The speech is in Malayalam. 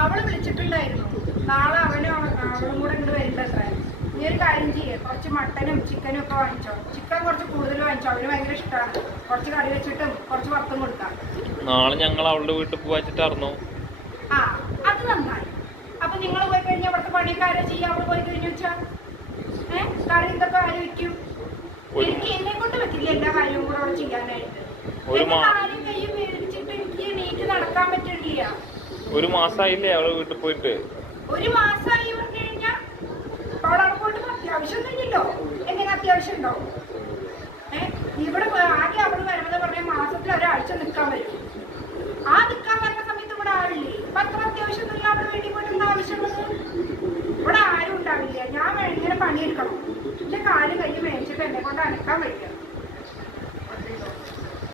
അവള് വിളിച്ചിട്ടുണ്ടായിരുന്നു. നാളെ അവളും കൂടെ ഇങ്ങോട്ട് വരുമ്പോ നീ ഒരു കാര്യം ചെയ്യേ, കുറച്ച് മട്ടനും ചിക്കനും ഒക്കെ വാങ്ങിച്ചോ. ചിക്കൻ കുറച്ച് കൂടുതൽ വാങ്ങിച്ചോ, അവന് ഭയങ്കര ഇഷ്ടമാണ്. കുറച്ച് കറി വെച്ചിട്ടും കുറച്ച് വറുത്തും കൊടുക്കാം. നാളെ ഞങ്ങൾ അവളുടെ വീട്ടിൽ പോവാച്ചിട്ടായിരുന്നു. ആ അത് നന്നായി. അപ്പൊ നിങ്ങൾ പോയി കഴിഞ്ഞാൽ അവിടുത്തെ പണിയൊക്കെ ആരാ ചെയ്യാം? അവള് പോയി കഴിഞ്ഞു വെച്ചാ കറി ഇതൊക്കെ ആര് വെക്കും? എനിക്ക് എന്നെ കൊണ്ട് പറ്റില്ല എല്ലാ കാര്യവും കൂടെ അവിടെ ചെയ്യാനായിട്ട്. കാര്യം കയ്യും മേടിച്ചിട്ട് എനിക്ക് നീറ്റ് നടക്കാൻ പറ്റില്ല. ഒരു മാസമായില്ലേ അവള് വീട്ടിൽ പോയിട്ട്? ഒരു മാസമായി പറഞ്ഞു കഴിഞ്ഞാ അവിടെ പോയിട്ട് അത്യാവശ്യം ഒന്നുമില്ലല്ലോ. എങ്ങനെ അത്യാവശ്യം ഉണ്ടോ? ഇവിടെ ആദ്യം അവള് വരുന്നത് പറഞ്ഞാൽ